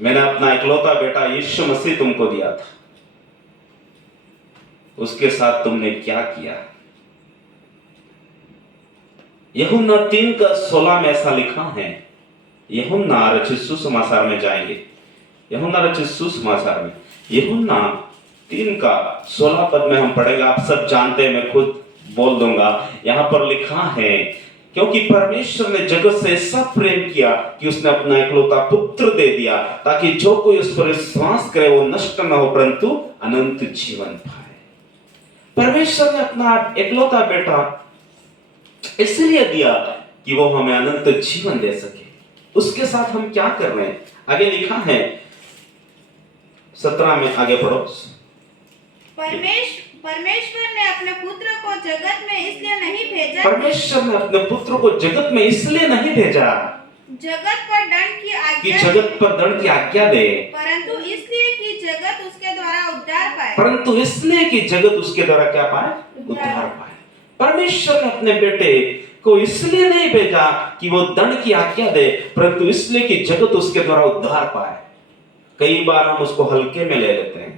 मैंने अपना इकलौता बेटा यीशु मसीह तुमको दिया था, उसके साथ तुमने क्या किया? यूहन्ना 3:16 में ऐसा लिखा है। यूहन्ना रचित सुसमाचार में जाएंगे, यूहन्ना रचित सुसमाचार में यूहन्ना 3:16 पद में हम पढ़ेंगे। आप सब जानते हैं, मैं खुद बोल दूंगा। यहां पर लिखा है, क्योंकि परमेश्वर ने जगत से ऐसा प्रेम किया कि उसने अपना इकलौता पुत्र दे दिया, ताकि जो कोई उस पर विश्वास करे वो नष्ट न हो परंतु अनंत जीवन पाए। परमेश्वर ने अपना इकलौता बेटा इसलिए दिया कि वो हमें अनंत जीवन दे सके। उसके साथ हम क्या कर रहे हैं? आगे लिखा है 17 में, आगे पढ़ो। परमेश्वर ने अपने पुत्र को जगत में इसलिए नहीं भेजा, परमेश्वर ने अपने पुत्र को जगत में इसलिए नहीं भेजा जगत पर दंड की कि आज्ञा जगत पर दंड की आज्ञा दे, परंतु इसलिए कि जगत उसके द्वारा उद्धार पाए। परंतु इसलिए कि जगत उसके द्वारा क्या पाए? उद्धार पाए। परमेश्वर ने अपने बेटे को इसलिए नहीं भेजा कि वो दंड की आज्ञा दे, परंतु इसलिए कि जगत उसके द्वारा उद्धार पाए। कई बार हम उसको हल्के में ले लेते हैं।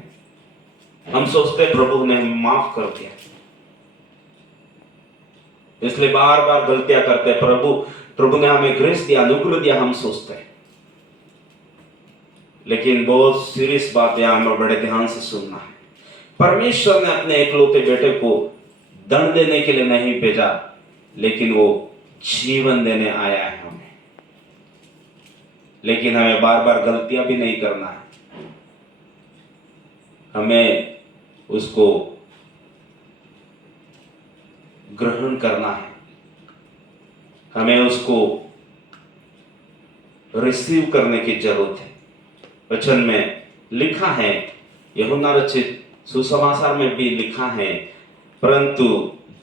हम सोचते हैं प्रभु ने माफ कर दिया, इसलिए बार बार गलतियां करते हैं। प्रभु ने हमें ग्रेस दिया, अनुग्रह दिया, हम सोचते हैं। लेकिन बहुत सीरियस बात है, हमें बड़े ध्यान से सुनना है। परमेश्वर ने अपने इकलौते बेटे को दंड देने के लिए नहीं भेजा, लेकिन वो जीवन देने आया है हमें। लेकिन हमें बार बार गलतियां भी नहीं करना है, हमें उसको ग्रहण करना है, हमें उसको रिसीव करने की जरूरत है। वचन में लिखा है, यूहन्ना रचित सुसमाचार में भी लिखा है, परंतु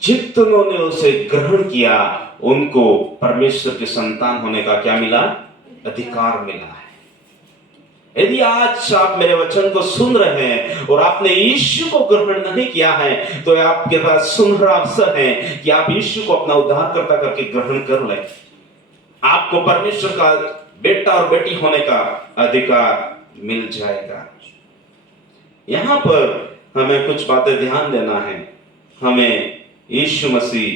जितनों ने उसे ग्रहण किया उनको परमेश्वर के संतान होने का क्या मिला? अधिकार मिला है। यदि आज आप मेरे वचन को सुन रहे हैं और आपने यीशु को ग्रहण नहीं किया है, तो आपके पास सुनहरा अवसर है कि आप यीशु को अपना उद्धारकर्ता करके ग्रहण कर लें। आपको परमेश्वर का बेटा और बेटी होने का अधिकार मिल जाएगा। यहां पर हमें कुछ बातें ध्यान देना है। हमें यीशु मसीह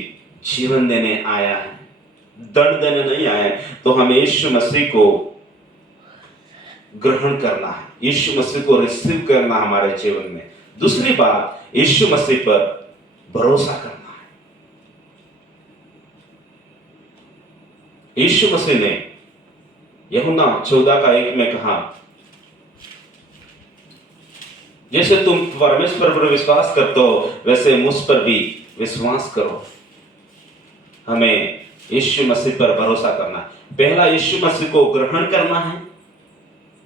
जीवन देने आया है, दंड देने नहीं आया है। तो हमें यीशु मसीह को ग्रहण करना है, यीशु मसीह को रिसीव करना हमारे जीवन में। दूसरी बात, यीशु मसीह पर भरोसा करना है। यीशु मसीह ने यूहन्ना 14:1 में कहा, जैसे तुम परमेश्वर पर विश्वास करते हो वैसे मुझ पर भी विश्वास करो। हमें यीशु मसीह पर भरोसा करना है। पहला, यीशु मसीह को ग्रहण करना है।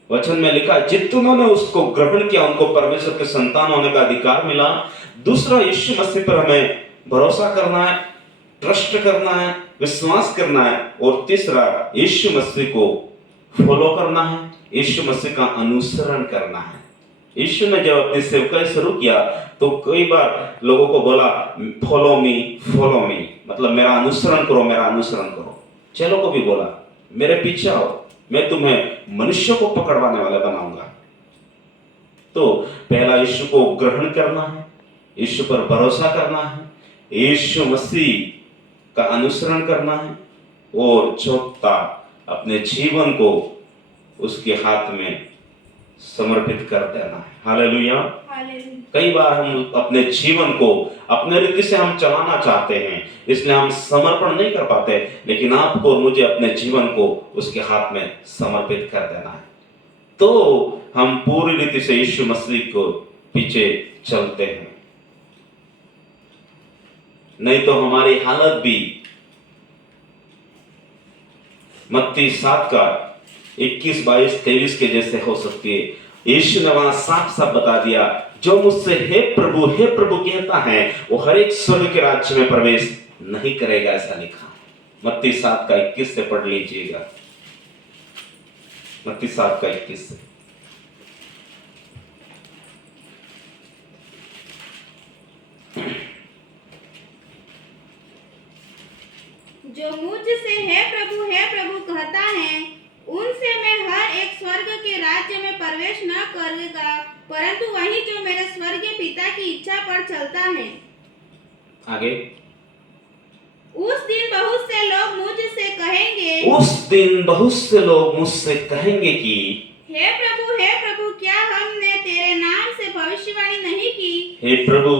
वचन में लिखा, जितनों ने उसको ग्रहण किया उनको परमेश्वर के संतान होने का अधिकार मिला। दूसरा, यीशु मसीह पर हमें भरोसा करना है, ट्रस्ट करना है, विश्वास करना है। और तीसरा, यीशु मसीह को फॉलो करना है, यीशु मसीह का अनुसरण करना है। यीशु ने जब अपनी सेवकाई शुरू किया तो कई बार लोगों को बोला, फॉलो मी, मतलब मेरा अनुसरण करो, मेरा अनुसरण करो। चेलों को भी बोला, मेरे पीछे आओ, मैं तुम्हें मनुष्यों को पकड़वाने वाला बनाऊंगा। तो पहला, यीशु को ग्रहण करना है, यीशु पर भरोसा करना है, यीशु मसीह का अनुसरण करना है, और चौथा, अपने जीवन को उसके हाथ में समर्पित कर देना है। हालेलुया। कई बार हम अपने जीवन को अपने रीति से हम चलाना चाहते हैं, इसलिए हम समर्पण नहीं कर पाते। लेकिन आपको और मुझे अपने जीवन को उसके हाथ में समर्पित कर देना है, तो हम पूरी रीति से यीशु मसीह को पीछे चलते हैं। नहीं तो हमारी हालत भी मत्ती 7:21, 22, 23 के जैसे हो सकती है। यीशु ने वहां साफ साफ बता दिया, जो मुझसे हे प्रभु कहता है वो हर एक स्वर्ग के राज्य में प्रवेश नहीं करेगा, ऐसा लिखा है। मत्ती 7:21 से पढ़ लीजिएगा, मत्ती 7:21 से। जो मुझसे है प्रभु कहता है, उनसे मैं हर एक स्वर्ग के राज्य में प्रवेश न करेगा, परंतु वही जो मेरे स्वर्गीय पिता की इच्छा पर चलता है। आगे, उस दिन बहुत से लोग मुझसे कहेंगे, उस दिन बहुत से लोग मुझसे कहेंगे कि हे प्रभु, क्या हमने तेरे नाम से भविष्यवाणी नहीं की, हे प्रभु,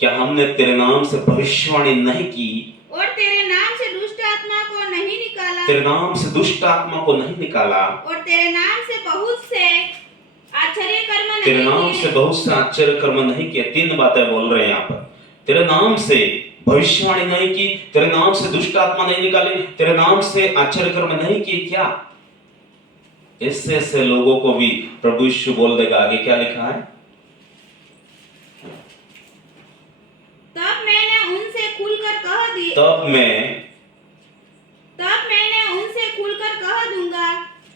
क्या हमने तेरे नाम से भविष्यवाणी नहीं की, और तेरे नाम से दुष्ट आत्मा को नहीं निकाला, तेरे नाम से दुष्ट आत्मा को नहीं निकाला, और तेरे नाम से बहुत से आश्चर्य कर्म तेरे नहीं नाम किए। से बहुत से आश्चर्य कर्म नहीं किए। 3 बातें बोल रहे हैं यहाँ पर। तेरे नाम से भविष्यवाणी नहीं की, तेरे नाम से दुष्ट आत्मा नहीं निकाली, तेरे नाम से आश्चर्य कर्म नहीं किए। क्या ऐसे ऐसे लोगों को भी प्रभु यीशु बोल देगा। आगे क्या लिखा है? तब मैंने उनसे खुलकर कह दी, तब मैंने उनसे खुलकर कह दूंगा,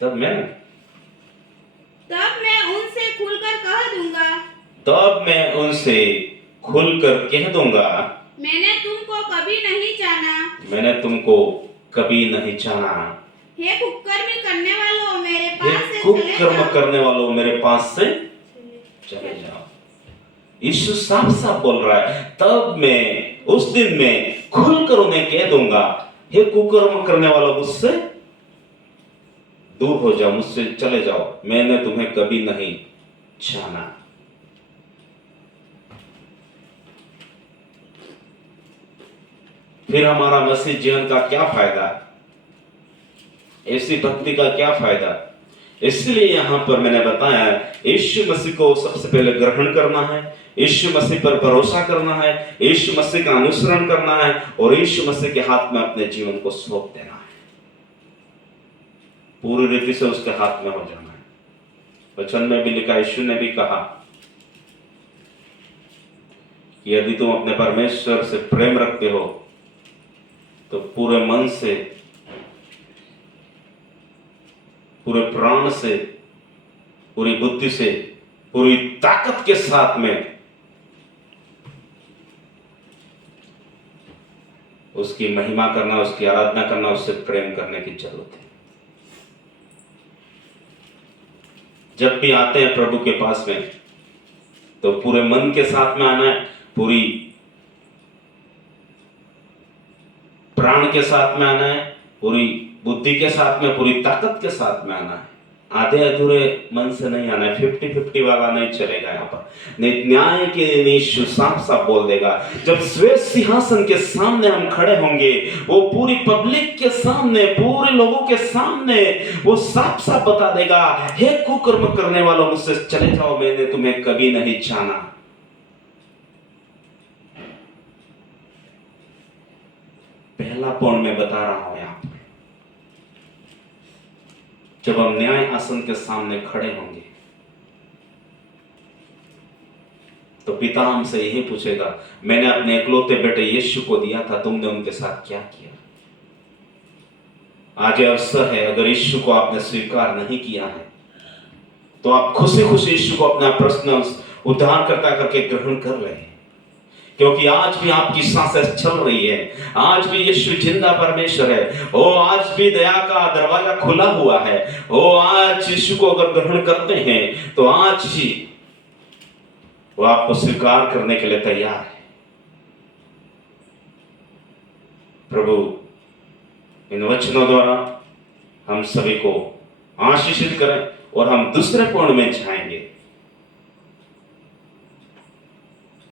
तब मैं उनसे खुलकर कह दूंगा, मैंने तुमको कभी नहीं जाना। मैंने तुमको कभी नहीं जाना। हे कुकर्मी करने वालों, मेरे हे पास से चले कुकर्म जाओ। करने वालों, मेरे पास से चले जाओ। यीशु साफ साफ बोल रहा है, तब मैं उस दिन में खुलकर उन्हें कह दूंगा, हे कुकर्म करने वालों, मुझसे दूर हो जाओ, मुझसे चले जाओ, मैंने तुम्हें कभी नहीं जाना। फिर हमारा मसीह जीवन का क्या फायदा? ऐसी भक्ति का क्या फायदा? इसलिए यहां पर मैंने बताया, यीशु मसीह को सबसे पहले ग्रहण करना है, यीशु मसीह पर भरोसा करना है, यीशु मसीह का अनुसरण करना है, और यीशु मसीह के हाथ में अपने जीवन को सौंप देना है, पूरी रीति से उसके हाथ में हो जाना है। वचन में भी लिखा, यीशु ने भी कहा कि यदि तुम अपने परमेश्वर से प्रेम रखते हो तो पूरे मन से, पूरे प्राण से, पूरी बुद्धि से, पूरी ताकत के साथ में उसकी महिमा करना, उसकी आराधना करना, उससे प्रेम करने की जरूरत है। जब भी आते हैं प्रभु के पास में तो पूरे मन के साथ में आना है, पूरी प्राण के साथ में आना है, पूरी बुद्धि के साथ में, पूरी ताकत के साथ में आना है। आधे अधूरे मन से नहीं आना है, 50-50 वाला नहीं चलेगा यहाँ पर। नहीं, न्याय के दिन यीशु साफ साफ बोल देगा, जब श्वेत सिंहासन के सामने हम खड़े होंगे, वो पूरी पब्लिक के सामने, पूरे लोगों के सामने वो साफ साफ बता देगा, हे कुकर्म करने वालों, मुझसे चले जाओ, मैंने तुम्हें कभी नहीं जाना। पहला पॉइंट मैं बता रहा हूं यहां पर, जब हम न्याय आसन के सामने खड़े होंगे तो पिता हमसे यही पूछेगा, मैंने अपने इकलौते बेटे यीशु को दिया था, तुमने उनके साथ क्या किया? आज अवसर है, अगर यीशु को आपने स्वीकार नहीं किया है तो आप खुशी खुशी यीशु को अपना पर्सनल उद्धारकर्ता करके ग्रहण कर रहे हैं, क्योंकि आज भी आपकी सांसें चल रही है, आज भी यीशु जिंदा परमेश्वर है, ओ आज भी दया का दरवाजा खुला हुआ है। ओ आज यीशु को अगर ग्रहण करते हैं तो आज ही वो आपको स्वीकार करने के लिए तैयार है। प्रभु इन वचनों द्वारा हम सभी को आशीषित करें और हम दूसरे पॉइंट में जाएंगे।